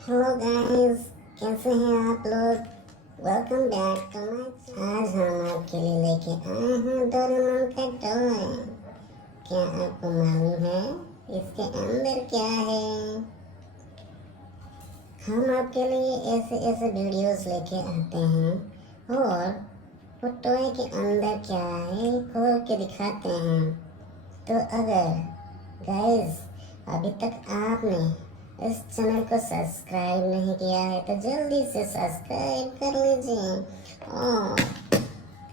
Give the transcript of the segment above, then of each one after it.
Hello guys, कैसे हैं आप लोग। Welcome back to my. आज हम आपके लिए लेके आए हैं डोरेमोन का टॉय। क्या आपको मालूम है इसके अंदर क्या है? हम आपके लिए ऐसे ऐसे वीडियोस लेके आते हैं और वो टॉय के अंदर क्या है खोल के दिखाते हैं। तो अगर गाइस अभी तक आपने इस चैनल को सब्सक्राइब नहीं किया है तो जल्दी से सब्सक्राइब कर लीजिए और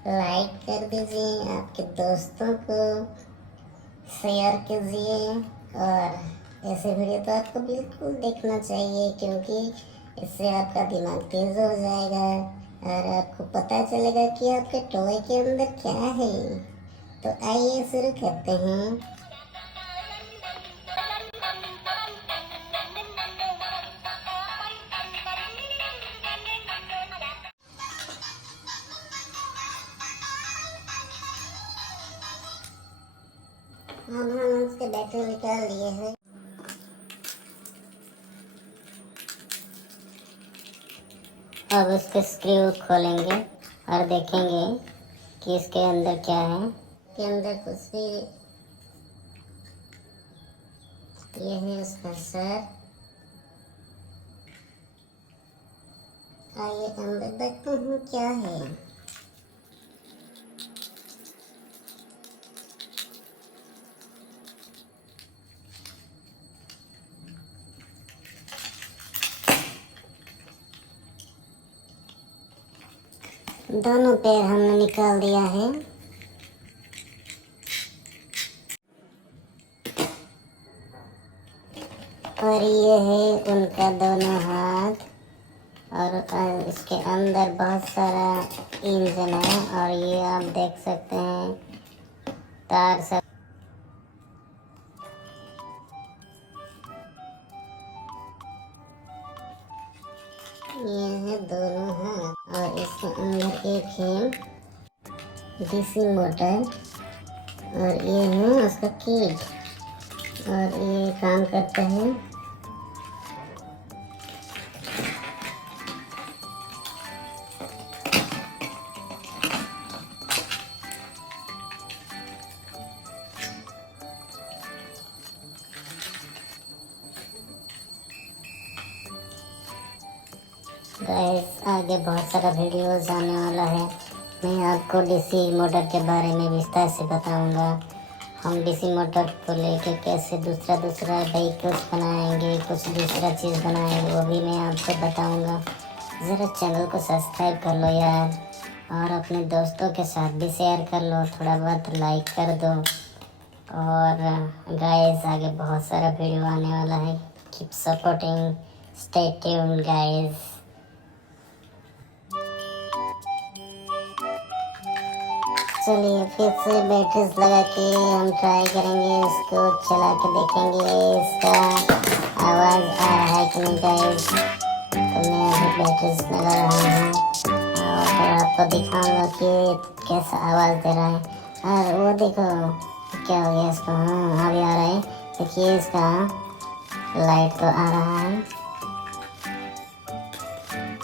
लाइक कर दीजिए, आपके दोस्तों को शेयर कीजिए। और ऐसे वीडियो तो आपको बिल्कुल देखना चाहिए क्योंकि इससे आपका दिमाग तेज हो जाएगा और आपको पता चलेगा कि आपके टॉय के अंदर क्या है। तो आइए शुरू करते हैं। अब हम उसके बैटरी निकाल लिए हैं। अब उसके स्क्रू खोलेंगे और देखेंगे कि इसके अंदर क्या है। इसके अंदर कुछ भी। ये है उसका सर। आइए अंदर देखते हैं क्या है। दोनों पैर हमने निकाल दिया है। और ये है उनका दोनों हाथ। और इसके अंदर बहुत सारा इंजन है और ये आप देख सकते हैं तार सब। ये है दोनों हाथ और इसके अंदर एक है डीसी मोटर और ये है उसका किट और ये काम करता है। गाइस आगे बहुत सारा वीडियोस आने वाला है। मैं आपको डीसी मोटर के बारे में विस्तार से बताऊंगा। हम डीसी मोटर को लेके कैसे दूसरा व्हीकल्स बनाएंगे, कुछ दूसरा चीज़ बनाएंगे, वो भी मैं आपको बताऊंगा। ज़रा चैनल को सब्सक्राइब कर लो यार और अपने दोस्तों के साथ भी शेयर कर लो, थोड़ा बहुत लाइक कर दो। और गाइस आगे बहुत सारा वीडियो आने वाला है। Keep supporting, stay tuned guys. चलिए फिर से बैटरीज लगा के हम ट्राई करेंगे, इसको चला के देखेंगे इसका आवाज़ आ रहा है कि नहीं गाइस। तो मैं अभी बैटरीज लगा रहा हूँ और फिर आपको दिखाऊंगा कि कैसा आवाज़ दे रहा है। और वो देखो क्या हो गया इसको। हाँ अभी आ रहा है, देखिए इसका लाइट तो आ रहा है।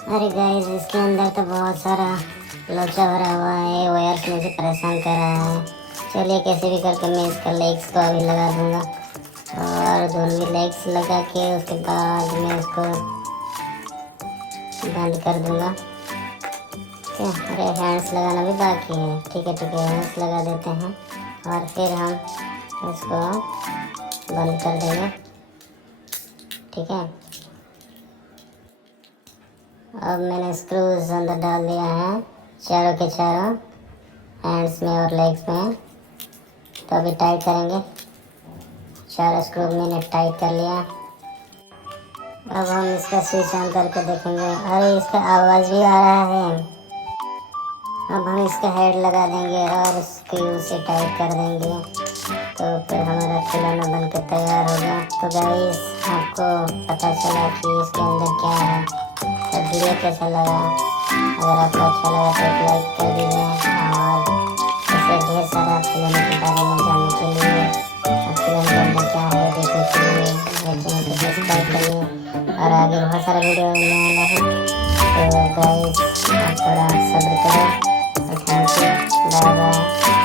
अरे गाइस इसके अंदर तो बहुत सारा लोचा भरा हुआ है, वायर्स मुझे परेशान कर रहा है। चलिए कैसे भी करके मैं इसका लेग्स को अभी लगा दूंगा और दोनों लेग्स लगा के उसके बाद मैं इसको बंद कर दूंगा। क्या अरे हैंड्स लगाना भी बाकी है। ठीक है हैंड्स लगा देते हैं और फिर हम इसको बंद कर देंगे। ठीक है, अब मैंने स्क्रूज अंदर डाल दिया है चारों के चारों हैंड्स में और लेग्स में। तो अभी टाइट करेंगे। चारों स्क्रू मैंने टाइट कर लिया। अब हम इसका स्विच ऑन करके देखेंगे। अरे इसका आवाज़ भी आ रहा है। अब हम इसका हेड लगा देंगे और स्क्रू से टाइट कर देंगे तो फिर हमारा खिलौना बनकर तैयार हो गया। तो गाइस आपको पता चला कि इसके अंदर क्या है। तो वीडियो कैसा लगा? अगर आपको अच्छा लगा तो एक लाइक कर दीजिए और ऐसे ढेर सारा खिलौने के बारे में जानने के लिए, खिलौने के अंदर क्या है देखने के लिए, चैनल को सब्सक्राइब करिए। और आगे बहुत सारा वीडियो मिलने वाला है। तो गाइस आप थोड़ा सब्र करो और थैंक यू, बाय बाय।